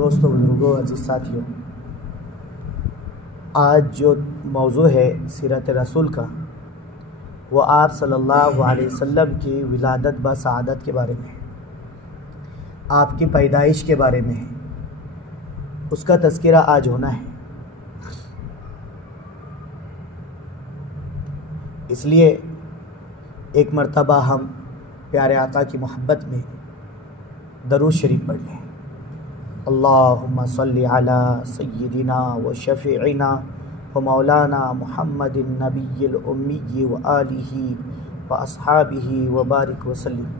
دوستوں بزرگوں عزیز ساتھیوں، آج جو موضوع ہے سیرت رسول کا، وہ آپ صلی اللہ علیہ وسلم کی ولادت با سعادت کے بارے میں ہے، آپ کی پیدائش کے بارے میں ہے، اس کا تذکرہ آج ہونا ہے۔ اس لیے ایک مرتبہ ہم پیارے آقا کی محبت میں درود شریف پڑھ لیں۔ اللہم صلی علی سیدنا و شفیعنا و مولانا محمد النبی الامی و آلہ و اصحابہ و بارک وسلم۔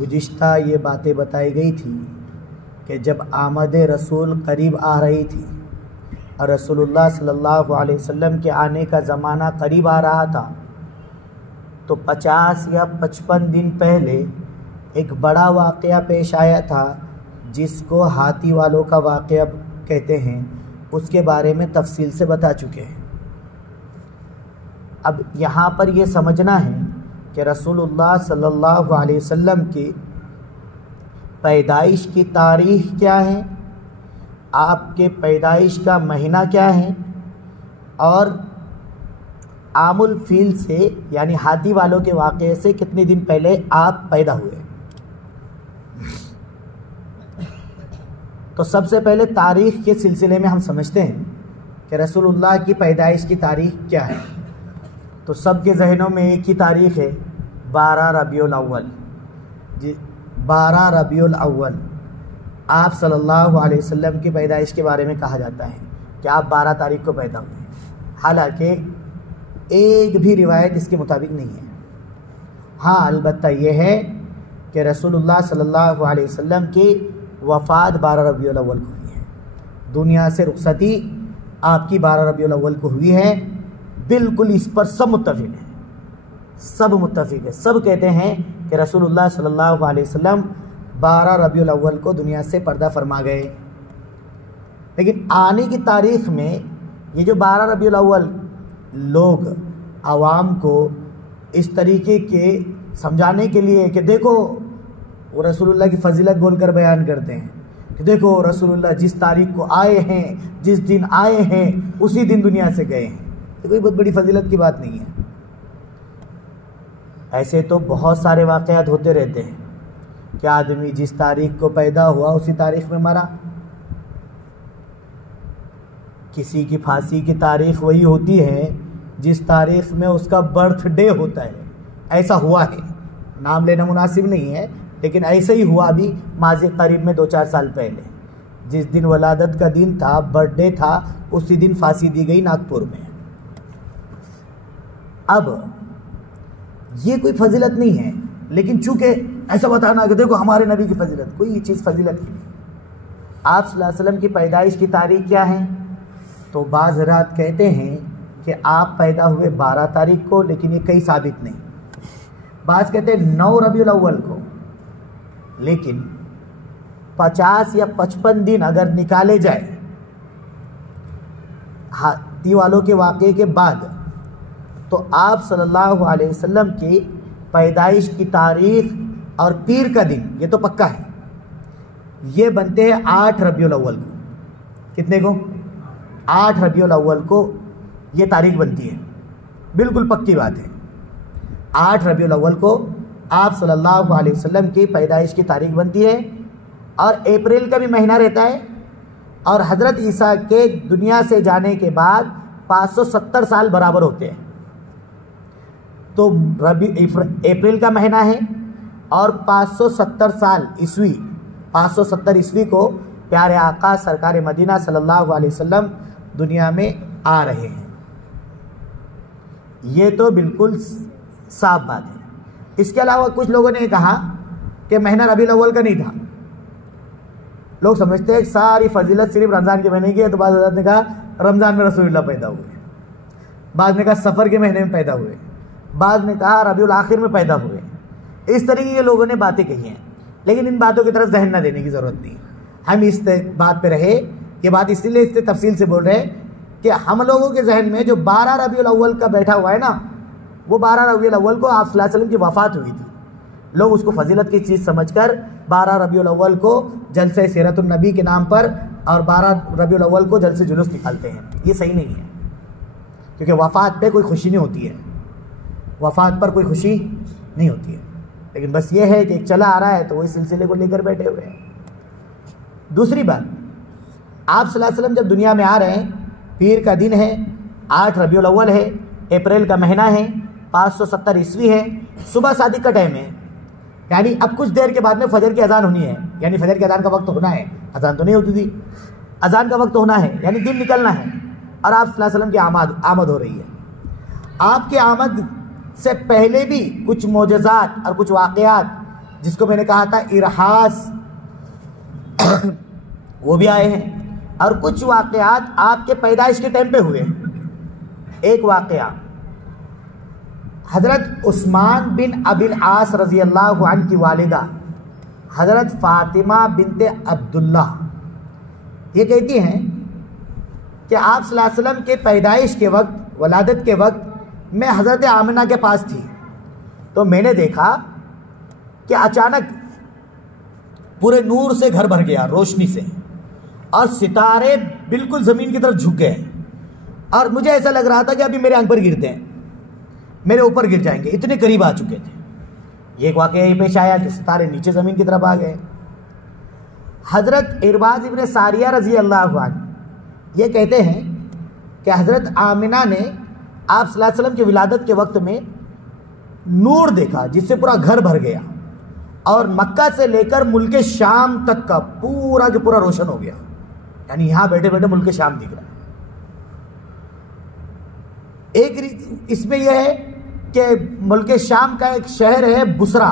گزشتہ یہ باتیں بتائی گئی تھی کہ جب آمد رسول قریب آ رہی تھی اور رسول اللہ صلی اللہ علیہ وسلم کے آنے کا زمانہ قریب آ رہا تھا، تو 50 یا 55 دن پہلے ایک بڑا واقعہ پیش آیا تھا جس کو ہاتھی والوں کا واقعہ کہتے ہیں، اس کے بارے میں تفصیل سے بتا چکے ہیں۔ اب یہاں پر یہ سمجھنا ہے کہ رسول اللہ صلی اللہ علیہ وسلم کی پیدائش کی تاریخ کیا ہے، آپ کے پیدائش کا مہینہ کیا ہے، اور عام الفیل سے یعنی ہاتھی والوں کے واقعے سے کتنے دن پہلے آپ پیدا ہوئے۔ تو سب سے پہلے تاریخ کے سلسلے میں ہم سمجھتے ہیں کہ رسول اللہ کی پیدائش کی تاریخ کیا ہے۔ تو سب کے ذہنوں میں ایک ہی تاریخ ہے، 12 ربیع الاول۔ 12 ربیع الاول آپ صلی اللہ علیہ وسلم کی پیدائش کے بارے میں کہا جاتا ہے کہ آپ 12 تاریخ کو پیدا ہوئے، حالانکہ ایک بھی روایت اس کے مطابق نہیں ہے۔ ہاں البتہ یہ ہے کہ رسول اللہ صلی اللہ علیہ وسلم کی وفات 12 ربیع الاول کو ہوئی ہے، دنیا سے رخصتی آپ کی 12 ربیع الاول کو ہوئی ہے۔ بالکل اس پر سب متفق ہیں، سب متفق ہیں، سب کہتے ہیں کہ رسول اللہ صلی اللہ علیہ وسلم 12 ربیع الاول کو دنیا سے پردہ فرما گئے۔ لیکن آنے کی تاریخ میں یہ جو 12 ربیع الاول لوگ عوام کو اس طریقے کے سمجھانے کے لیے کہ دیکھو وہ رسول اللہ کی فضیلت بول کر بیان کرتے ہیں کہ دیکھو رسول اللہ جس تاریخ کو آئے ہیں، جس دن آئے ہیں، اسی دن دنیا سے گئے ہیں، یہ کوئی بہت بڑی فضیلت کی بات نہیں ہے۔ ایسے تو بہت سارے واقعات ہوتے رہتے ہیں کہ آدمی جس تاریخ کو پیدا ہوا اسی تاریخ میں مرا، کسی کی پھانسی کی تاریخ وہی ہوتی ہے جس تاریخ میں اس کا برتھ ڈے ہوتا ہے۔ ایسا ہوا ہے، نام لینا مناسب نہیں ہے، لیکن ایسا ہی ہوا ابھی ماضی قریب میں 2-4 سال پہلے، جس دن ولادت کا دن تھا، برتھ ڈے تھا، اسی دن پھانسی دی گئی ناگپور میں۔ اب یہ کوئی فضیلت نہیں ہے، لیکن چونکہ ایسا بتانا کہ دیکھو ہمارے نبی کی فضیلت، کوئی یہ چیز فضیلت کی نہیں۔ آپ صلی اللہ علیہ وسلم کی پیدائش کی تاریخ کیا ہے؟ تو بعض حضرات کہتے ہیں کہ آپ پیدا ہوئے 12 تاریخ کو، لیکن یہ کہیں ثابت نہیں۔ بعض کہتے ہیں 9 ربیع الاول کو، لیکن 50 یا 55 دن اگر نکالے جائے ہاتھی والوں کے واقعے کے بعد، تو آپ صلی اللہ علیہ وسلم کی پیدائش کی تاریخ اور پیر کا دن یہ تو پکا ہے، یہ بنتے ہیں 8 ربیع الاول کو۔ کتنے کو؟ 8 ربیع الاول کو یہ تاریخ بنتی ہے، بالکل پکی بات ہے۔ 8 ربیع الاول کو آپ صلی اللہ علیہ وسلم کی پیدائش کی تاریخ بنتی ہے، اور اپریل کا بھی مہینہ رہتا ہے، اور حضرت عیسیٰ کے دنیا سے جانے کے بعد 570 سال برابر ہوتے ہیں۔ تو اپریل کا مہینہ ہے، اور 570 سال عیسوی، 570 عیسوی کو پیارے آقا سرکار مدینہ صلی اللہ علیہ وسلم دنیا میں آ رہے ہیں۔ یہ تو بالکل صاف بات ہے۔ اس کے علاوہ کچھ لوگوں نے کہا کہ مہینہ ربیع الاول کا نہیں تھا۔ لوگ سمجھتے ہیں کہ ساری فضیلت صرف رمضان کے مہینے کی ہے، تو بعض حضرات نے کہا رمضان میں رسول اللہ پیدا ہوئے، بعض نے کہا سفر کے مہینے میں پیدا ہوئے، بعض نے کہا ربیع الاخر میں پیدا ہوئے۔ اس طریقے کے لوگوں نے باتیں کہی ہیں، لیکن ان باتوں کی طرف ذہن نہ دینے کی ضرورت نہیں۔ ہم اس بات پہ رہے، یہ بات اس لیے اس سے تفصیل سے بول رہے ہیں کہ ہم لوگوں کے ذہن میں جو 12 ربیع الاول کا بیٹھا ہوا ہے نا، وہ 12 ربیع الاول کو آپ صلی اللہ علیہ وسلم کی وفات ہوئی تھی، لوگ اس کو فضیلت کی چیز سمجھ کر 12 ربیع الاول کو جلسہ سیرت النبی کے نام پر اور 12 ربیع الاول کو جلسہ جلوس نکالتے ہیں. یہ صحیح نہیں ہے، کیونکہ وفات پہ کوئی خوشی نہیں ہوتی ہے، وفات پر کوئی خوشی نہیں ہوتی ہے. لیکن بس یہ ہے کہ ایک چلا آ رہا ہے تو وہی سلسلے کو لے کر بیٹھے ہوئے ہیں. دوسری بات، آپ صلی اللہ علیہ وسلم جب دنیا میں آ رہے ہیں، پیر کا دن ہے، 8 ربیع الاول ہے، اپریل کا مہینہ ہے، 570 عیسوی ہے، صبح صادق کا ٹائم ہے. یعنی اب کچھ دیر کے بعد میں فجر کی اذان ہونی ہے، یعنی فجر کی اذان کا وقت ہونا ہے. اذان تو نہیں ہوتی تھی، اذان کا وقت ہونا ہے، یعنی دن نکلنا ہے، اور آپ صلی اللہ علیہ وسلم کی آمد ہو رہی ہے. آپ کی آمد سے پہلے بھی کچھ معجزات اور کچھ واقعات، جس کو میں نے کہا تھا ارحاس، وہ بھی آئے ہیں، اور کچھ واقعات آپ کے پیدائش کے ٹائم پہ ہوئے. ایک واقعہ، حضرت عثمان بن ابی العاص رضی اللہ عنہ کی والدہ حضرت فاطمہ بنت عبداللہ یہ کہتی ہیں کہ آپ صلی اللہ علیہ وسلم کے پیدائش کے وقت، ولادت کے وقت میں حضرت آمنہ کے پاس تھی، تو میں نے دیکھا کہ اچانک پورے نور سے گھر بھر گیا، روشنی سے، اور ستارے بالکل زمین کی طرف جھک گئے، اور مجھے ایسا لگ رہا تھا کہ ابھی میرے آنکھ پر گرتے ہیں، میرے اوپر گر جائیں گے، اتنے قریب آ چکے تھے. یہ ایک واقعہ یہ پیش آیا کہ ستارے نیچے زمین کی طرف آ گئے. حضرت ارباز ابن ساریہ رضی اللہ عنہ یہ کہتے ہیں کہ حضرت آمنہ نے آپ صلی اللہ علیہ وسلم کی ولادت کے وقت میں نور دیکھا جس سے پورا گھر بھر گیا، اور مکہ سے لے کر ملک شام تک کا پورا کے پورا روشن ہو گیا. یعنی یہاں بیٹھے بیٹھے ملک شام دکھ رہا ہے. ایک اس میں یہ ہے کہ ملک شام کا ایک شہر ہے بصرہ،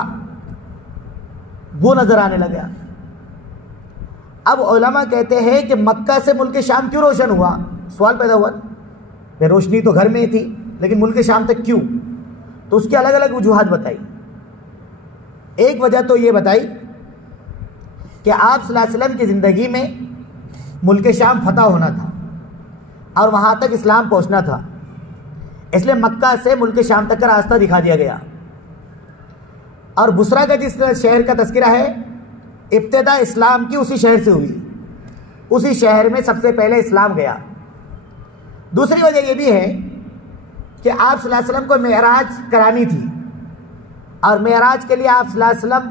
وہ نظر آنے لگا. اب علماء کہتے ہیں کہ مکہ سے ملک شام کیوں روشن ہوا؟ سوال پیدا ہوا، بے روشنی تو گھر میں ہی تھی لیکن ملک شام تک کیوں؟ تو اس کی الگ الگ وجوہات بتائی. ایک وجہ تو یہ بتائی کہ آپ صلی اللہ علیہ وسلم کی زندگی میں ملک شام فتح ہونا تھا اور وہاں تک اسلام پہنچنا تھا، اس لیے مکہ سے ملک شام تک کا راستہ دکھا دیا گیا. اور بصرہ کا جس شہر کا تذکرہ ہے، ابتدا اسلام کی اسی شہر سے ہوئی، اسی شہر میں سب سے پہلے اسلام گیا. دوسری وجہ یہ بھی ہے کہ آپ صلی اللہ علیہ وسلم کو معراج کرانی تھی، اور معراج کے لیے آپ صلی اللہ علیہ وسلم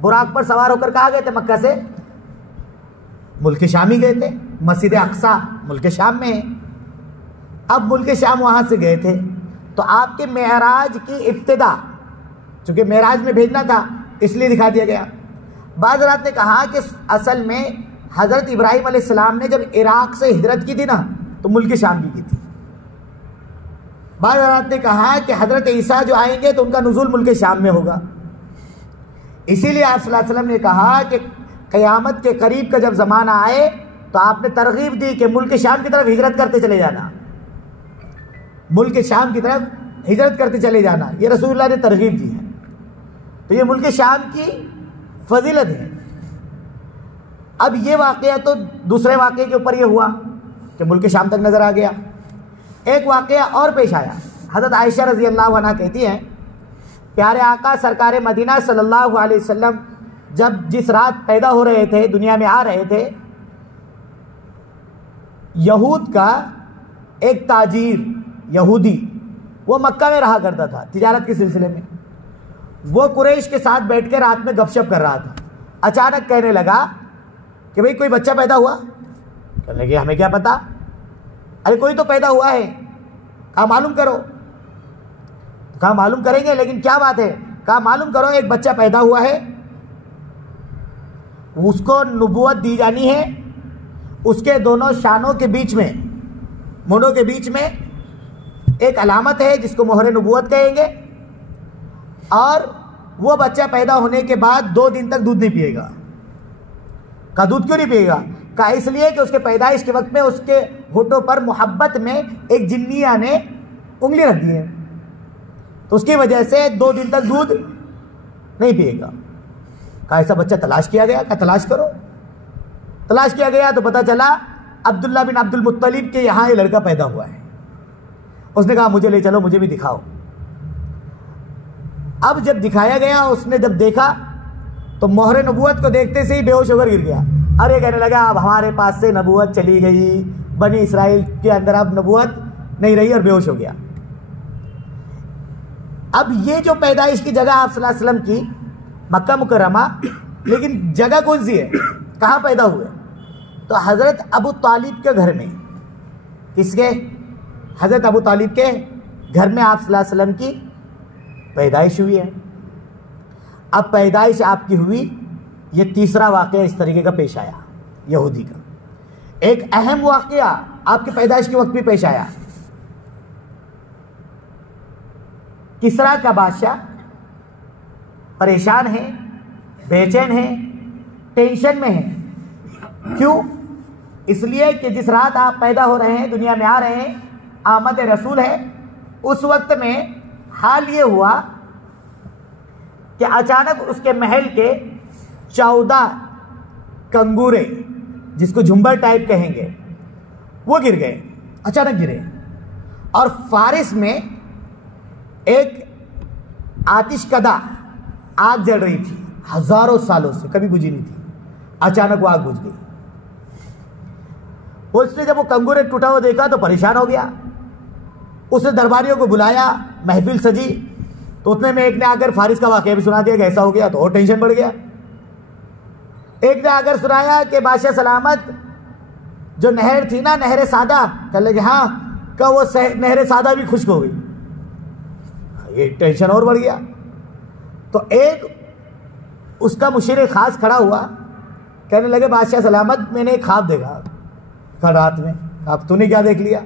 براق پر سوار ہو کر کہاں گئے تھے؟ مکہ سے ملک شام ہی گئے تھے. مسجد اقصی ملک شام میں ہے. اب ملک شام وہاں سے گئے تھے تو آپ کے معراج کی ابتدا، چونکہ معراج میں بھیجنا تھا اس لیے دکھا دیا گیا. بعض حضرات نے کہا کہ اصل میں حضرت ابراہیم علیہ السلام نے جب عراق سے ہجرت کی تھی نا تو ملک شام بھی کی تھی. بعض حضرات نے کہا کہ حضرت عیسیٰ جو آئیں گے تو ان کا نزول ملک شام میں ہوگا، اسی لیے آپ صلی اللہ علیہ وسلم نے کہا کہ قیامت کے قریب کا جب زمانہ آئے تو آپ نے ترغیب دی کہ ملک شام کی طرف ہجرت کرتے چلے جانا، ملک شام کی طرف ہجرت کرتے چلے جانا، یہ رسول اللہ نے ترغیب دی ہے. تو یہ ملک شام کی فضیلت ہے. اب یہ واقعہ تو دوسرے واقعے کے اوپر یہ ہوا کہ ملک شام تک نظر آ گیا. ایک واقعہ اور پیش آیا. حضرت عائشہ رضی اللہ عنہ کہتی ہیں پیارے آقا سرکار مدینہ صلی اللہ علیہ وسلم جب جس رات پیدا ہو رہے تھے، دنیا میں آ رہے تھے، یہود کا ایک تاجر یہودی وہ مکہ میں رہا کرتا تھا تجارت کے سلسلے میں، وہ قریش کے ساتھ بیٹھ کے رات میں گپ شپ کر رہا تھا. اچانک کہنے لگا کہ بھئی کوئی بچہ پیدا ہوا؟ کہنے لگے ہمیں کیا پتا، ارے کوئی تو پیدا ہوا ہے. کہا معلوم کرو. کہا معلوم کریں گے لیکن کیا بات ہے؟ کہا معلوم کرو ایک بچہ پیدا ہوا ہے، اس کو نبوت دی جانی ہے، اس کے دونوں شانوں کے بیچ میں، مونوں کے بیچ میں ایک علامت ہے جس کو مہر نبوت کہیں گے، اور وہ بچہ پیدا ہونے کے بعد 2 دن تک دودھ نہیں پیے گا. کہا دودھ کیوں نہیں پیے گا؟ کہا اس لیے کہ اس کے پیدائش کے وقت میں اس کے ہونٹوں پر محبت میں ایک جنیہ نے انگلی رکھ دی ہے، تو اس کی وجہ سے 2 دن تک دودھ نہیں پیے گا. کہا ایسا بچہ تلاش کیا گیا؟ کہا تلاش کرو. تلاش کیا گیا تو پتا چلا عبداللہ بن عبد المطلب کے یہاں یہ لڑکا پیدا ہوا ہے. اس نے کہا مجھے لے چلو، مجھے بھی دکھاؤ. اب جب دکھایا گیا، اس نے جب دیکھا تو مہر نبوت کو دیکھتے سے ہی بے ہوش ہو کر گر گیا. ارے کہنے لگا اب ہمارے پاس سے نبوت چلی گئی، بنی اسرائیل کے اندر اب نبوت نہیں رہی، اور بے ہوش ہو گیا. اب یہ جو پیدائش کی جگہ آپ صلی اللہ علیہ وسلم کی مکہ مکرمہ، لیکن جگہ کون سی ہے، کہاں پیدا ہوئے؟ تو حضرت ابو طالب کے گھر میں. کس کے؟ حضرت ابو طالب کے گھر میں آپ صلی اللہ علیہ وسلم کی پیدائش ہوئی ہے. اب پیدائش آپ کی ہوئی، یہ تیسرا واقعہ اس طریقے کا پیش آیا یہودی کا. ایک اہم واقعہ آپ کی پیدائش کے وقت بھی پیش آیا. کسرا کا بادشاہ پریشان ہے، بے چین ہے، ٹینشن میں ہے. کیوں؟ اس لیے کہ جس رات آپ پیدا ہو رہے ہیں، دنیا میں آ رہے ہیں، آمد رسول ہے، اس وقت میں حال یہ ہوا کہ اچانک اس کے محل کے 14 کنگورے، جس کو جھمبر ٹائپ کہیں گے، وہ گر گئے، اچانک گرے. اور فارس میں ایک آتش کدہ آگ جل رہی تھی، ہزاروں سالوں سے کبھی بجھی نہیں تھی، اچانک وہ آگ بجھ گئی. اس نے جب وہ کنگورے ٹوٹا ہوا دیکھا تو پریشان ہو گیا. اس نے درباریوں کو بلایا، محفل سجی، تو اتنے میں ایک نے آ کر فارس کا واقعہ بھی سنا دیا کہ ایسا ہو گیا، تو اور ٹینشن بڑھ گیا. ایک نے آ کر سنایا کہ بادشاہ سلامت جو نہر تھی نا، نہر سادہ، کہنے لگے ہاں، کہ وہ نہر سادہ بھی خشک ہو گئی. یہ ٹینشن اور بڑھ گیا. تو ایک اس کا مشیر خاص کھڑا ہوا، کہنے لگے بادشاہ سلامت میں نے ایک خواب دیکھا کل رات میں. اب تو نے کیا دیکھ لیا؟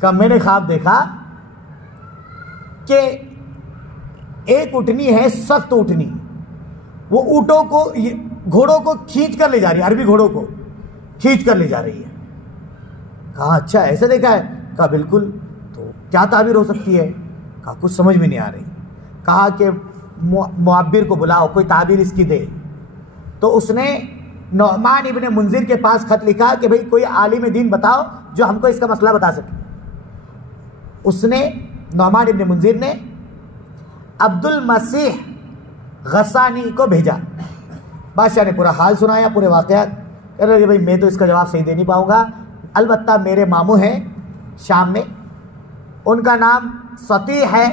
کہ میں نے خواب دیکھا کہ ایک اٹھنی ہے، سخت اٹھنی، وہ اونٹوں کو، گھوڑوں کو کھینچ کر لے جا رہی ہے، عربی گھوڑوں کو کھینچ کر لے جا رہی ہے. کہا اچھا ایسا دیکھا ہے؟ کہا بالکل. تو کیا تعبیر ہو سکتی ہے؟ کہا کچھ سمجھ میں نہیں آ رہی. کہا کہ معبر کو بلاؤ، کوئی تعبیر اس کی دے. تو اس نے نعمان ابن منذر کے پاس خط لکھا کہ بھئی کوئی عالم دین بتاؤ جو ہم کو اس کا مسئلہ بتا سکے. اس نے، نعمان ابن منذر نے عبد المسیح غسانی کو بھیجا. بادشاہ نے پورا حال سنایا، پورے واقعات. کہہ رہے بھائی میں تو اس کا جواب صحیح دے نہیں پاؤں گا، البتہ میرے ماموں ہیں شام میں، ان کا نام سطیح ہے،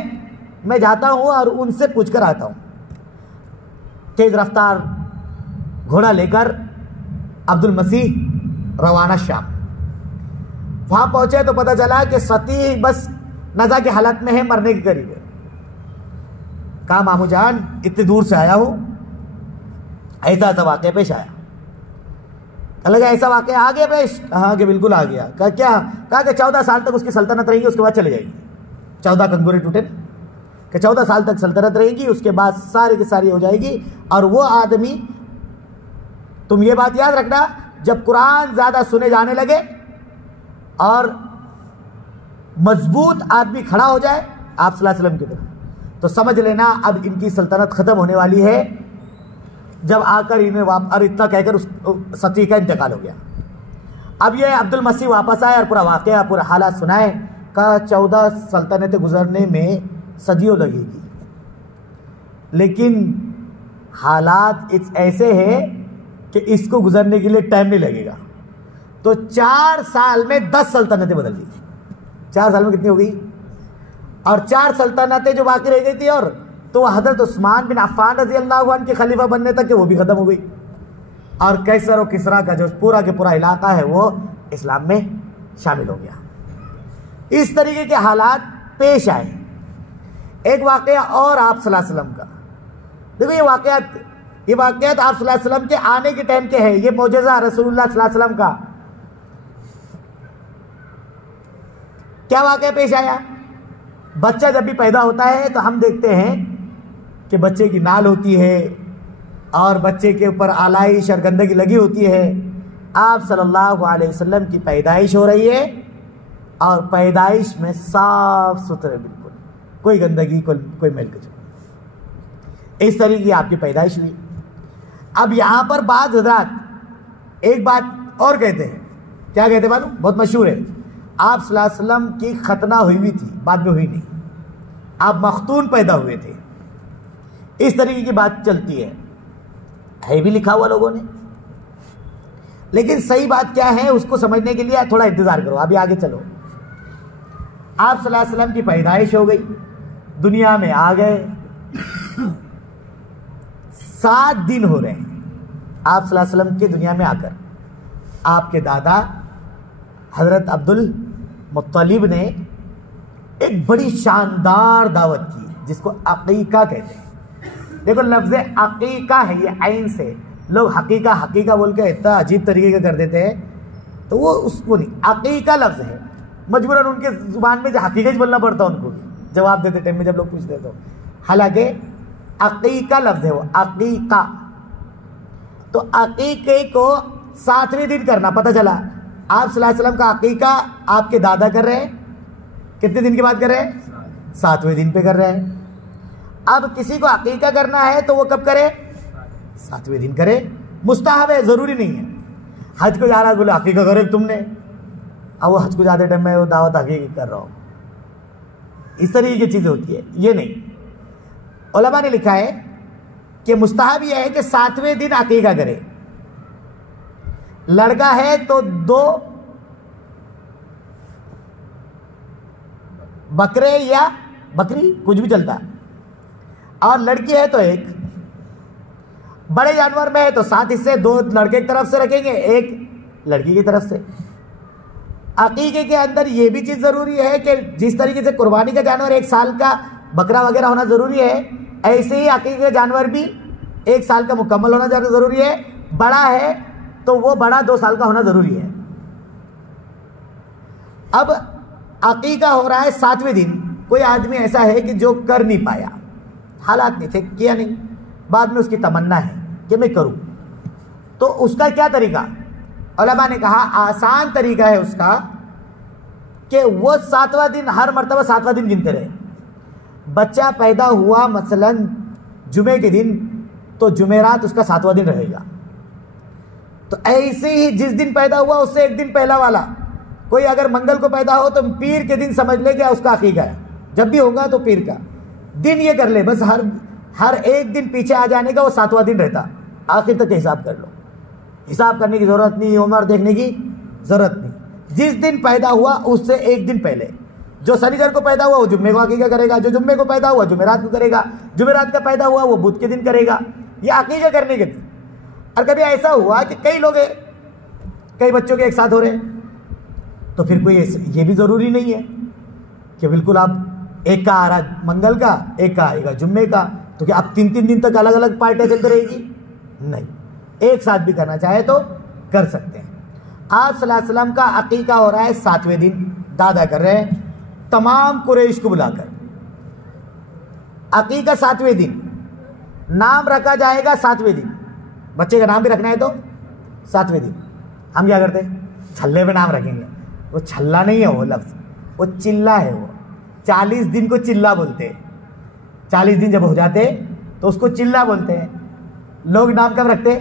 میں جاتا ہوں اور ان سے پوچھ کر آتا ہوں. تیز رفتار گھوڑا لے کر عبد المسیح روانہ شام. وہاں پہنچے تو پتہ چلا کہ سطیح بس نزا کی حالت میں ہے، مرنے کے قریب ہے. کہا مامو جان اتنی دور سے آیا ہوں، ایسا ایسا واقعہ پیش آیا. لگا ایسا واقعہ آ گیا پیش؟ کہا کہ بالکل آ گیا. کہا کیا؟ کہا کہ 14 سال تک اس کی سلطنت رہے گی، اس کے بعد چلے جائے گی. 14 کنگورے ٹوٹے کہ 14 سال تک سلطنت رہے گی، اس کے بعد ساری کی ساری ہو جائے گی. اور وہ آدمی، تم یہ بات یاد رکھنا، جب قرآن زیادہ سنے جانے لگے اور مضبوط آدمی کھڑا ہو جائے آپ صلی اللہ علیہ وسلم کی طرف، تو سمجھ لینا اب ان کی سلطنت ختم ہونے والی ہے. جب آ کر انہیں اور اتنا کہہ کر اس سطیح کا انتقال ہو گیا. اب یہ عبد المسیح واپس آئے اور پورا واقعہ، پورا حالات سنائے. کہا 14 سلطنتیں گزرنے میں صدیوں لگے گی، لیکن حالات ایسے ہیں کہ اس کو گزرنے کے لیے ٹائم نہیں لگے گا. تو 4 سال میں 10 سلطنتیں بدل دی. 4 سال میں کتنی ہو گئی؟ اور 4 سلطنتیں جو باقی رہ گئی تھی، اور تو وہ حضرت عثمان بن عفان رضی اللہ عنہ کے خلیفہ بننے تک کہ وہ بھی ختم ہو گئی. اور کیسر و کسرا کا جو پورا کے پورا علاقہ ہے وہ اسلام میں شامل ہو گیا. اس طریقے کے حالات پیش آئے. ایک واقعہ اور آپ صلی اللہ علیہ وسلم کا، دیکھو یہ واقعات آپ صلی اللہ علیہ وسلم کے آنے کے ٹائم کے ہیں. یہ معجزہ رسول اللہ صلی اللہ علیہ وسلم کا. کیا واقعہ پیش آیا؟ بچہ جب بھی پیدا ہوتا ہے تو ہم دیکھتے ہیں کہ بچے کی نال ہوتی ہے اور بچے کے اوپر آلائش اور گندگی لگی ہوتی ہے. آپ صلی اللہ علیہ وسلم کی پیدائش ہو رہی ہے اور پیدائش میں صاف ستھرے، بالکل کوئی گندگی، کوئی میل کچھ. اس طریقے کی آپ کی پیدائش ہوئی. اب یہاں پر بعض حضرات ایک بات اور کہتے ہیں. کیا کہتے ہیں معلوم؟ بہت مشہور ہے. آپ صلی اللہ علیہ وسلم کی ختنہ ہوئی تھی، بعد میں ہوئی نہیں. آپ مختون پیدا ہوئے تھے. اس طریقے کی بات چلتی ہے بھی لکھا ہوا لوگوں نے، لیکن صحیح بات کیا ہے اس کو سمجھنے کے لیے تھوڑا انتظار کرو، ابھی آگے چلو۔ آپ صلی اللہ علیہ وسلم کی پیدائش ہو گئی، دنیا میں آ گئے، 7 دن ہو رہے ہیں آپ صلی اللہ علیہ وسلم کی دنیا میں آ کر۔ آپ کے دادا حضرت عبد المطلب نے ایک بڑی شاندار دعوت کی جس کو عقیقہ کہتے ہیں۔ دیکھو لفظ عقیقہ ہے، یہ عین سے، لوگ حقیقہ بول کے اتنا عجیب طریقے کا کر دیتے ہیں، تو وہ اس کو نہیں، عقیقہ لفظ ہے، مجبوراً ان کے زبان میں جو حقیقت بولنا پڑتا ان کو بھی جواب دیتے ٹائم میں جب لوگ پوچھتے تو، حالانکہ عقیقہ لفظ ہے وہ، عقیقہ۔ تو عقیقے کو 7ویں دن کرنا، پتہ چلا آپ صلی اللہ علیہ وسلم کا عقیقہ آپ کے دادا کر رہے ہیں، کتنے دن کی بات کر رہے ہیں؟ 7ویں دن پہ کر رہے ہیں۔ اب کسی کو عقیقہ کرنا ہے تو وہ کب کرے؟ 7ویں دن کرے، مستحب ہے، ضروری نہیں ہے۔ حج کو جا رہا ہے بولے عقیقہ کرے تم نے، اب وہ حج کو جاتے ٹائم میں وہ دعوت عقیقہ کر رہا ہوں، اس طریقے کی چیزیں ہوتی ہے، یہ نہیں۔ علماء نے لکھا ہے کہ مستحب یہ ہے کہ 7ویں دن عقیقہ کرے، لڑکا ہے تو 2 بکرے یا بکری کچھ بھی چلتا، اور لڑکی ہے تو 1، بڑے جانور میں ہے تو 7 حصے، 2 لڑکے کی طرف سے رکھیں گے، 1 لڑکی کی طرف سے۔ عقیقے کے اندر یہ بھی چیز ضروری ہے کہ جس طریقے سے قربانی کا جانور 1 سال کا بکرا وغیرہ ہونا ضروری ہے، ایسے ہی عقیقے کا جانور بھی 1 سال کا مکمل ہونا ضروری ہے، بڑا ہے تو وہ بڑا 2 سال کا ہونا ضروری ہے۔ اب عقیقہ ہو رہا ہے 7ویں دن، کوئی آدمی ایسا ہے کہ جو کر نہیں پایا، حالات نہیں تھے، کیا نہیں، بعد میں اس کی تمنا ہے کہ میں کروں، تو اس کا کیا طریقہ؟ علماء نے کہا آسان طریقہ ہے اس کا کہ وہ 7واں دن ہر مرتبہ 7واں دن گنتے رہے۔ بچہ پیدا ہوا مثلا جمعے کے دن تو جمعرات اس کا 7واں دن رہے گا، تو ایسے ہی جس دن پیدا ہوا اس سے 1 دن پہلا والا، کوئی اگر منگل کو پیدا ہو تو پیر کے دن سمجھ لے کہ اس کا عقیقہ ہے، جب بھی ہوگا تو پیر کا دن یہ کر لے، بس ہر 1 دن پیچھے آ جانے کا وہ 7واں دن رہتا، آخر تک حساب کر لو، حساب کرنے کی ضرورت نہیں، عمر دیکھنے کی ضرورت نہیں، جس دن پیدا ہوا اس سے 1 دن پہلے، جو شنیچر کو پیدا ہوا وہ جمعے کو عقیقہ کرے گا، جو جمعے کو پیدا ہوا جمعرات کو کرے گا، جمعرات کا پیدا ہوا وہ بدھ کے دن کرے گا، یہ عقیقہ کرنے کے دن۔ اور کبھی ایسا ہوا کہ کئی لوگ کئی بچوں کے ایک ساتھ ہو رہے ہیں، تو پھر کوئی یہ بھی ضروری نہیں ہے کہ بالکل آپ ایک کا آ رہا منگل کا، ایک کا آئے گا جمعے کا، تو کیا اب 3 دن تک الگ الگ پارٹیاں چلتی رہے گی؟ نہیں، ایک ساتھ بھی کرنا چاہے تو کر سکتے ہیں۔ آپ صلی اللہ علیہ وسلم کا عقیقہ ہو رہا ہے 7ویں دن، دادا کر رہے ہیں تمام قریش کو بلا کر، عقیقہ 7ویں دن، نام رکھا جائے گا 7ویں دن، بچے کا نام بھی رکھنا ہے تو 7ویں دن۔ ہم کیا کرتے ہیں؟ چھلے پہ نام رکھیں گے، وہ چھلا نہیں ہے وہ لفظ، وہ چلا ہے، وہ 40 دن کو چلا بولتے ہیں، 40 دن جب ہو جاتے تو اس کو چلا بولتے ہیں۔ لوگ نام کب رکھتے؟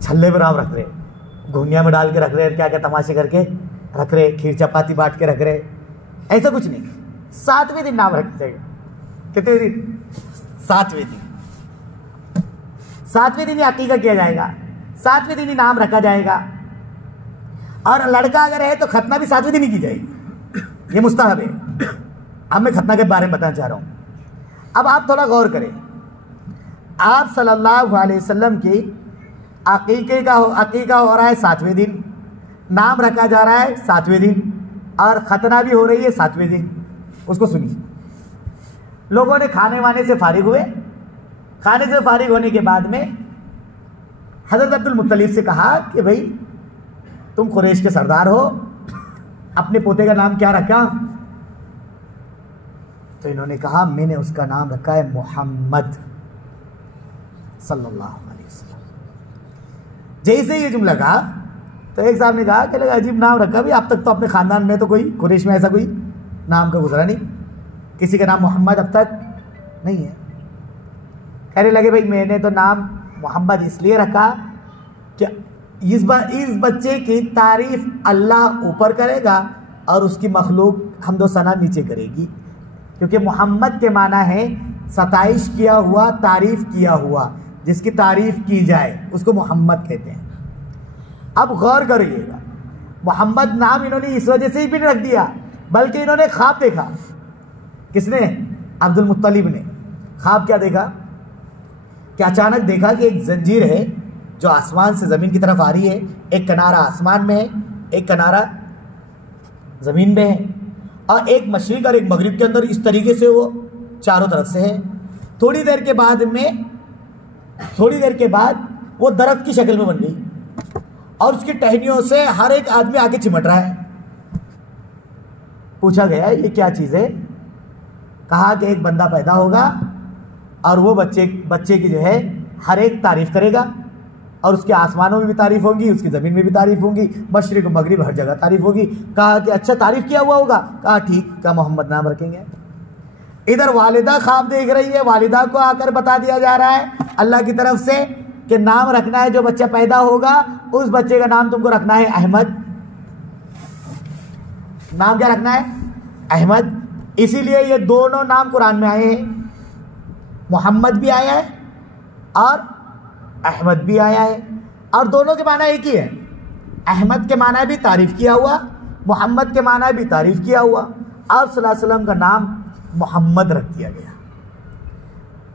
چھلے پہ نام رکھ رہے، گھونیاں میں ڈال کے رکھ رہے، کیا کیا تماشے کر کے رکھ رہے، کھیر چپاتی بانٹ کے رکھ رہے، ایسا کچھ نہیں، 7ویں دن نام رکھ جائے گا۔ کتنے دن؟ 7ویں دن، 7ویں دن ہی عقیقہ کیا جائے گا، 7ویں دن ہی نام رکھا جائے گا، اور لڑکا اگر ہے تو ختنہ بھی 7ویں دن ہی کی جائے گی، یہ مستحب ہے۔ اب میں ختنہ کے بارے میں بتانا چاہ رہا ہوں، اب آپ تھوڑا غور کریں، آپ صلی اللہ علیہ وسلم کی عقیقہ ہو رہا ہے 7ویں دن، نام رکھا جا رہا ہے 7ویں دن، اور ختنہ بھی ہو رہی ہے 7ویں دن۔ اس کو سنیے، لوگوں نے کھانے وانے سے فارغ ہوئے، کھانے سے فارغ ہونے کے بعد میں حضرت عبد المطلب سے کہا کہ بھائی تم قریش کے سردار ہو، اپنے پوتے کا نام کیا رکھا؟ تو انہوں نے کہا میں نے اس کا نام رکھا ہے محمد صلی اللہ علیہ وسلم۔ جیسے یہ جملہ کہا تو ایک صاحب نے کہا کہ عجیب نام رکھا بھی، اب تک تو اپنے خاندان میں تو کوئی قریش میں ایسا کوئی نام کا گزرا نہیں، کسی کا نام محمد اب تک نہیں ہے۔ کہنے لگے بھائی میں نے تو نام محمد اس لیے رکھا کہ اس بچے کی تعریف اللہ اوپر کرے گا اور اس کی مخلوق حمد و ثنا نیچے کرے گی، کیونکہ محمد کے معنی ہے ستائش کیا ہوا، تعریف کیا ہوا، جس کی تعریف کی جائے اس کو محمد کہتے ہیں۔ اب غور کریے گا، محمد نام انہوں نے اس وجہ سے ہی بھی نہیں رکھ دیا، بلکہ انہوں نے خواب دیکھا۔ کس نے؟ عبد المطلب نے۔ خواب کیا دیکھا کہ اچانک دیکھا کہ ایک زنجیر ہے جو آسمان سے زمین کی طرف آ رہی ہے، ایک کنارہ آسمان میں ہے، ایک کنارہ زمین میں ہے، اور ایک مشرق اور ایک مغرب کے اندر اس طریقے سے وہ چاروں طرف سے ہے۔ تھوڑی دیر کے بعد وہ درخت کی شکل میں بن گئی اور اس کی ٹہنیوں سے ہر ایک آدمی آگے چمٹ رہا ہے۔ پوچھا گیا یہ کیا چیز ہے؟ کہا کہ ایک بندہ پیدا ہوگا اور وہ بچے کی جو ہے ہر ایک تعریف کرے گا، اور اس کے آسمانوں میں بھی تعریف ہوگی، اس کی زمین میں بھی تعریف ہوگی، مشرق و مغرب ہر جگہ تعریف ہوگی۔ کہا کہ اچھا تعریف کیا ہوا ہوگا؟ کہا ٹھیک، کہا محمد نام رکھیں گے۔ ادھر والدہ خواب دیکھ رہی ہے، والدہ کو آ کر بتا دیا جا رہا ہے اللہ کی طرف سے کہ نام رکھنا ہے، جو بچہ پیدا ہوگا اس بچے کا نام تم کو رکھنا ہے احمد۔ نام کیا رکھنا ہے؟ احمد۔ اسی لیے یہ دونوں نام قرآن میں آئے ہیں، محمد بھی آیا ہے اور احمد بھی آیا ہے، اور دونوں کے معنی ایک ہی ہے۔ احمد کے معنی بھی تعریف کیا ہوا، محمد کے معنی بھی تعریف کیا ہوا۔ آپ صلی اللہ علیہ وسلم کا نام محمد رکھ دیا گیا۔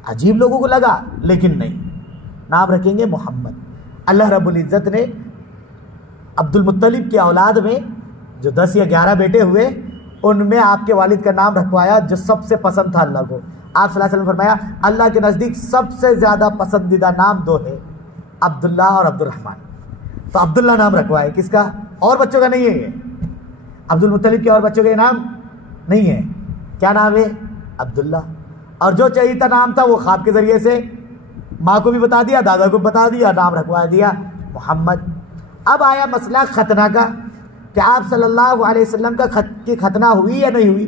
عجیب لوگوں کو لگا، لیکن نہیں، نام رکھیں گے محمد۔ اللہ رب العزت نے عبد المطلب کی اولاد میں جو 10 یا 11 بیٹے ہوئے، ان میں آپ کے والد کا نام رکھوایا جو سب سے پسند تھا اللہ کو۔ آپ صلی اللہ علیہ وسلم فرمایا اللہ کے نزدیک سب سے زیادہ پسندیدہ نام 2 ہے، عبداللہ اور عبد الرحمن۔ تو عبداللہ نام رکھوایا، کس کا؟ اور بچوں کا نہیں ہے یہ، عبد المطلب کے اور بچوں کا یہ نام نہیں ہے۔ کیا نام ہے؟ عبداللہ۔ اور جو چاہیے تھا نام تھا وہ خواب کے ذریعے سے ماں کو بھی بتا دیا، دادا کو بتا دیا، نام رکھوا دیا محمد۔ اب آیا مسئلہ ختنہ کا کہ آپ صلی اللہ علیہ وسلم کی ختنہ ہوئی یا نہیں ہوئی؟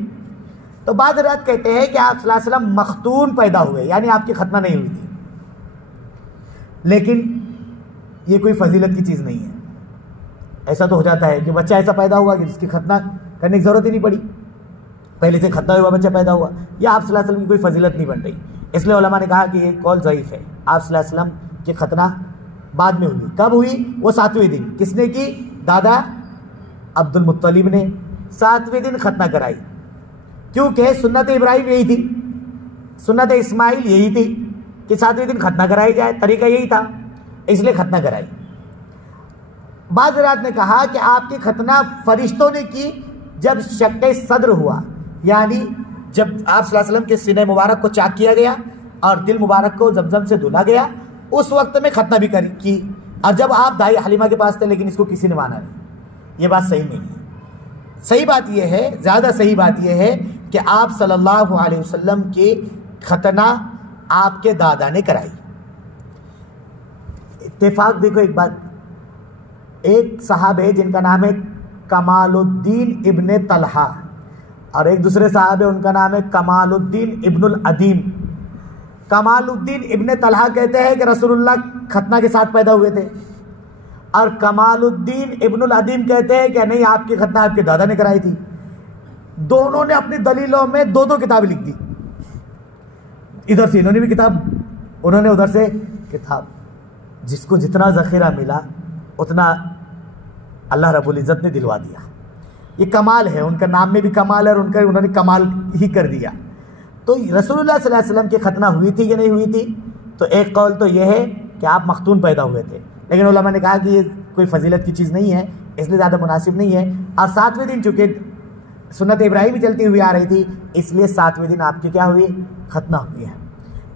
تو بعض حضرات کہتے ہیں کہ آپ صلی اللہ علیہ وسلم مختون پیدا ہوئے، یعنی آپ کی ختنہ نہیں ہوئی تھی، لیکن یہ کوئی فضیلت کی چیز نہیں ہے۔ ایسا تو ہو جاتا ہے کہ بچہ ایسا پیدا ہوا کہ جس کی ختنہ کرنے کی ضرورت ہی نہیں پڑی، پہلے سے ختنہ ہوا بچہ پیدا ہوا، یہ آپ صلی اللہ علیہ وسلم کی کوئی فضیلت نہیں بن رہی۔ اس لیے علماء نے کہا کہ یہ قول ضعیف ہے۔ آپ صلی اللہ علیہ وسلم کی ختنہ بعد میں ہوئی۔ کب ہوئی؟ وہ 7ویں دن۔ کس نے کی؟ دادا عبد المطلب نے 7ویں دن ختنہ کرائی، کیونکہ سنت ابراہیم یہی تھی، سنت اسماعیل یہی تھی کہ 7ویں دن ختنہ کرائی جائے، طریقہ یہی تھا، اس لیے ختنہ کرائی۔ بعض حضرات نے کہا کہ آپ کی ختنہ فرشتوں نے کی جب شق صدر ہوا، یعنی جب آپ صلی اللہ علیہ وسلم کے سینہ مبارک کو چاک کیا گیا اور دل مبارک کو زمزم سے دھلا گیا، اس وقت میں ختنہ بھی کی، اور جب آپ دائی حلیمہ کے پاس تھے لیکن اس کو کسی نے مانا نہیں۔ یہ بات صحیح نہیں ہے۔ صحیح بات یہ ہے، زیادہ صحیح بات یہ ہے کہ آپ صلی اللہ علیہ وسلم کی ختنہ آپ کے دادا نے کرائی۔ اتفاق دیکھو ایک بات، ایک صاحب ہے جن کا نام ہے کمال الدین ابن طلحہ، اور ایک دوسرے صاحب ہے ان کا نام ہے کمال الدین ابن العدیم۔ کمال الدین ابن طلحہ کہتے ہیں کہ رسول اللہ ختنہ کے ساتھ پیدا ہوئے تھے، اور کمال الدین ابن العدیم کہتے ہیں کہ نہیں، آپ کی ختنہ آپ کے دادا نے کرائی تھی۔ دونوں نے اپنی دلیلوں میں 2 کتابیں لکھ دی، ادھر سے انہوں نے بھی کتاب، انہوں نے ادھر سے کتاب۔ جس کو جتنا ذخیرہ ملا اتنا اللہ رب العزت نے دلوا دیا۔ یہ کمال ہے، ان کا نام میں بھی کمال ہے، اور انہوں نے کمال ہی کر دیا۔ تو رسول اللہ صلی اللہ علیہ وسلم کی ختنہ ہوئی تھی کہ نہیں ہوئی تھی؟ تو ایک قول تو یہ ہے کہ آپ مختون پیدا ہوئے تھے، لیکن علماء نے کہا کہ یہ کوئی فضیلت کی چیز نہیں ہے، اس لیے زیادہ مناسب نہیں ہے۔ اور 7ویں دن چونکہ سنت ابراہیم چلتی ہوئی آ رہی تھی، اس لیے 7ویں دن آپ کی کیا ہوئی؟ ختنہ ہوئی ہے۔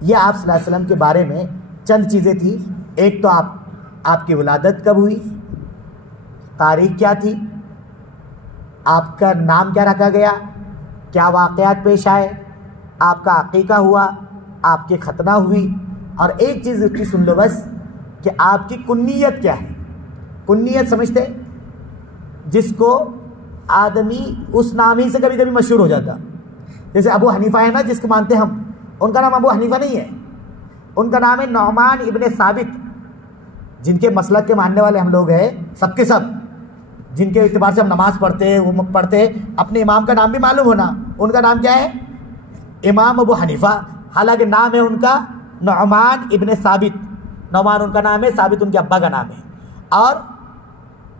یہ آپ صلی اللہ علیہ وسلم کے بارے میں چند چیزیں تھیں۔ ایک تو آپ کی ولادت کب ہوئی، تاریخ کیا تھی، آپ کا نام کیا رکھا گیا، کیا واقعات پیش آئے، آپ کا عقیقہ ہوا، آپ کی ختنہ ہوئی، اور ایک چیز اس کی سن لو بس کہ آپ کی کنیت کیا ہے۔ کنیت سمجھتے؟ جس کو آدمی اس نام ہی سے کبھی کبھی مشہور ہو جاتا، جیسے ابو حنیفہ ہے نا جس کو مانتے ہم، ان کا نام ابو حنیفہ نہیں ہے، ان کا نام ہے نعمان ابن ثابت۔ جن کے مسلک کے ماننے والے ہم لوگ ہیں سب کے سب، جن کے اعتبار سے ہم نماز پڑھتے ہیں، وہ پڑھتے ہیں، اپنے امام کا نام بھی معلوم ہونا، ان کا نام کیا ہے؟ امام ابو حنیفہ۔ حالانکہ نام ہے ان کا نعمان ابن ثابت، نعمان ان کا نام ہے، ثابت ان کے ابا کا نام ہے. اور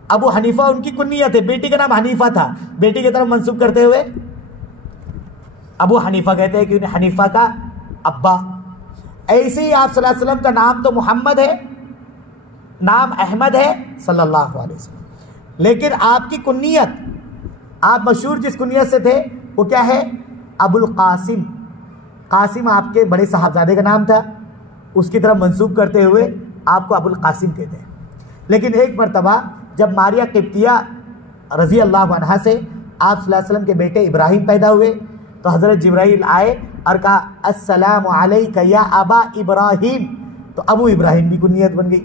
ابو حنیفہ ان کی کنیت ہے، بیٹی کا نام حنیفہ تھا، بیٹی کی طرف منسوب کرتے ہوئے ابو حنیفہ کہتے ہیں کہ انہیں حنیفہ کا ابا. ایسے ہی آپ صلی اللہ علیہ وسلم کا نام تو محمد ہے، نام احمد ہے صلی اللہ علیہ وسلم، لیکن آپ کی کنیت، آپ مشہور جس کنیت سے تھے وہ کیا ہے؟ ابو القاسم. قاسم آپ کے بڑے صاحبزادے کا نام تھا، اس کی طرف منسوب کرتے ہوئے آپ کو ابو القاسم کہتے ہیں. لیکن ایک مرتبہ جب ماریہ قبطیہ رضی اللہ عنہا سے آپ صلی اللہ علیہ وسلم کے بیٹے ابراہیم پیدا ہوئے تو حضرت جبرائیل آئے اور کہا السلام علیک یا ابا ابراہیم، تو ابو ابراہیم بھی کنیت بن گئی.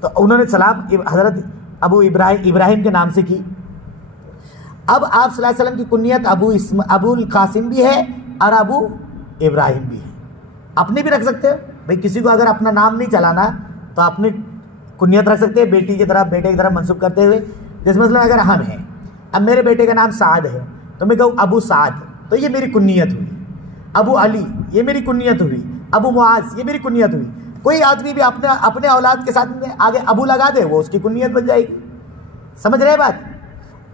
تو انہوں نے سلام حضرت ابو ابراہیم کے نام سے کی. اب آپ صلی اللہ علیہ وسلم کی کنیت ابو القاسم بھی ہے اور ابو ابراہیم بھی ہے. اپنے بھی رکھ سکتے ہیں بھائی، کسی کو اگر اپنا نام نہیں چلانا تو اپنی کنیت رکھ سکتے ہیں بیٹے کی طرف منسوب کرتے ہوئے. جیسے مثلا اگر ہم ہیں، اب میرے بیٹے کا نام سعد ہے تو میں کہوں ابو سعد، تو یہ میری کنیت ہوئی. ابو علی یہ میری کنیت ہوئی. ابو معاذ یہ میری کنیت ہوئی. کوئی آدمی بھی اپنے اولاد کے ساتھ میں آگے ابو لگا دے وہ اس کی کنیت بن جائے گی. سمجھ رہے بات؟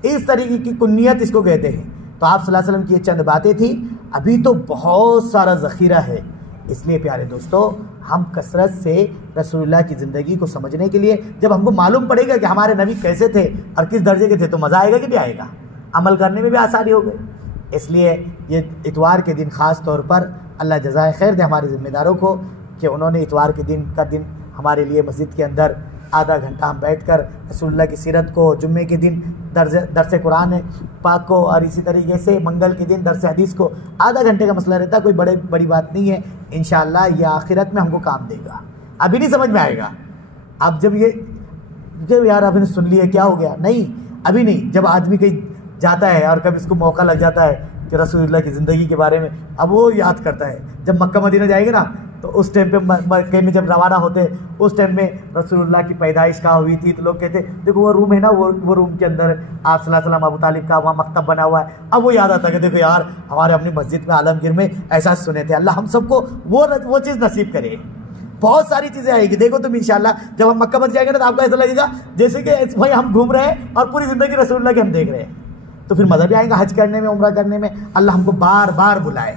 اس طریقے کی کنیت اس کو کہتے ہیں. تو آپ صلی اللہ علیہ وسلم کی یہ چند باتیں تھیں، ابھی تو بہت سارا ذخیرہ ہے. اس لیے پیارے دوستو، ہم کثرت سے رسول اللہ کی زندگی کو سمجھنے کے لیے، جب ہم کو معلوم پڑے گا کہ ہمارے نبی کیسے تھے اور کس درجے کے تھے، تو مزہ آئے گا کہ نہیں آئے گا، عمل کرنے میں بھی آسانی ہوگی. اس لیے یہ اتوار کے دن خاص طور پر اللہ جزائے خیر دے ہمارے ذمہ داروں کو کہ انہوں نے اتوار کے دن ہمارے لیے مسجد کے اندر آدھا گھنٹہ ہم بیٹھ کر رسول اللہ کی سیرت کو، جمعے کے دن درس قرآن پاک کو، اور اسی طریقے سے منگل کے دن درس حدیث کو آدھا گھنٹے کا مسئلہ رہتا ہے. کوئی بڑی بات نہیں ہے. انشاءاللہ یہ آخرت میں ہم کو کام دے گا. ابھی نہیں سمجھ میں آئے گا. اب جب یہ یار ابھی نے سن لیا کیا ہو گیا، نہیں ابھی نہیں. جب آدمی کہیں جاتا ہے اور کبھی اس کو موقع لگ جاتا ہے کہ رسول اللہ کی زندگی کے بارے میں اب وہ یاد کرتا ہے. جب مکہ مدینہ جائے گے نا تو اس ٹائم پہ مکے میں جب روانہ ہوتے اس ٹائم میں رسول اللہ کی پیدائش کہاں ہوئی تھی تو لوگ کہتے دیکھو وہ روم ہے نا، وہ روم کے اندر آپ صلی اللہ علیہ وسلم ابو طالب کا وہاں مکتب بنا ہوا ہے. اب وہ یاد آتا ہے کہ دیکھو یار ہمارے اپنی مسجد میں عالمگیر میں ایسا سنے تھے. اللہ ہم سب کو وہ چیز نصیب کرے. بہت ساری چیزیں آئے گی. دیکھو تم انشاءاللہ جب ہم مکہ مدینہ جائیں گے نا تو آپ کو ایسا لگے گا جیسے کہ بھائی ہم گھوم رہے ہیں اور پوری زندگی رسول اللہ کے ہم دیکھ رہے ہیں. تو پھر مزہ بھی آئے گا حج کرنے میں، عمرہ کرنے میں. اللہ ہم کو بار بار بلائے.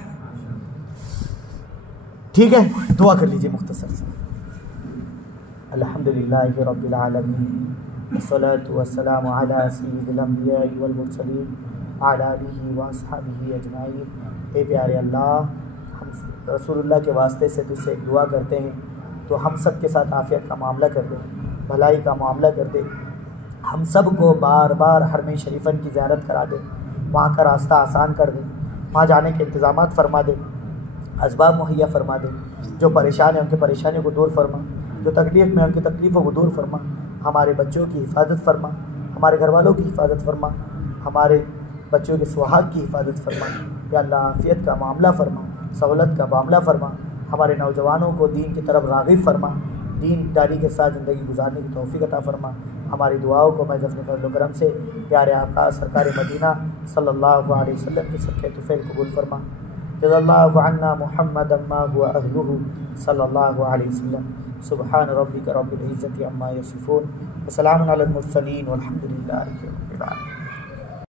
ٹھیک ہے، دعا کر لیجئے مختصر سے. الحمدللہ رب العالمین والصلاة والسلام علی سید الانبیاء والمرسلین وعلی آلہ واصحابہ اجمعین. اے پیارے اللہ، ہم رسول اللہ کے واسطے سے تجھ سے دعا کرتے ہیں تو ہم سب کے ساتھ عافیت کا معاملہ کر دے، بھلائی کا معاملہ کر دے. ہم سب کو بار بار حرم شریفن کی زیارت کرا دے، وہاں کا راستہ آسان کر دے، وہاں جانے کے انتظامات فرما دے، اسباب مہیا فرما دے. جو پریشان ہیں ان کی پریشانیوں کو دور فرما، جو تکلیف میں ان کی تکلیفوں کو دور فرما. ہمارے بچوں کی حفاظت فرما، ہمارے گھر والوں کی حفاظت فرما، ہمارے بچوں کے سہاگ کی حفاظت فرما. یا اللہ عافیت کا معاملہ فرما، سہولت کا معاملہ فرما. ہمارے نوجوانوں کو دین کی طرف راغب فرما، دین داری کے ساتھ زندگی گزارنے کی توفیق عطا فرما. ہماری دعاؤں کو میں اپنے فضل و کرم سے پیارے آقا سرکار مدینہ صلی اللہ علیہ وسلم کے صدقے طفیل قبول فرما. جزا اللہ عنا محمد ما هو اہلہ صلی اللہ علیہ وسلم. سبحان ربک رب العزت عما یصفون وسلام علی المرسلین والحمد للہ رب العالمین.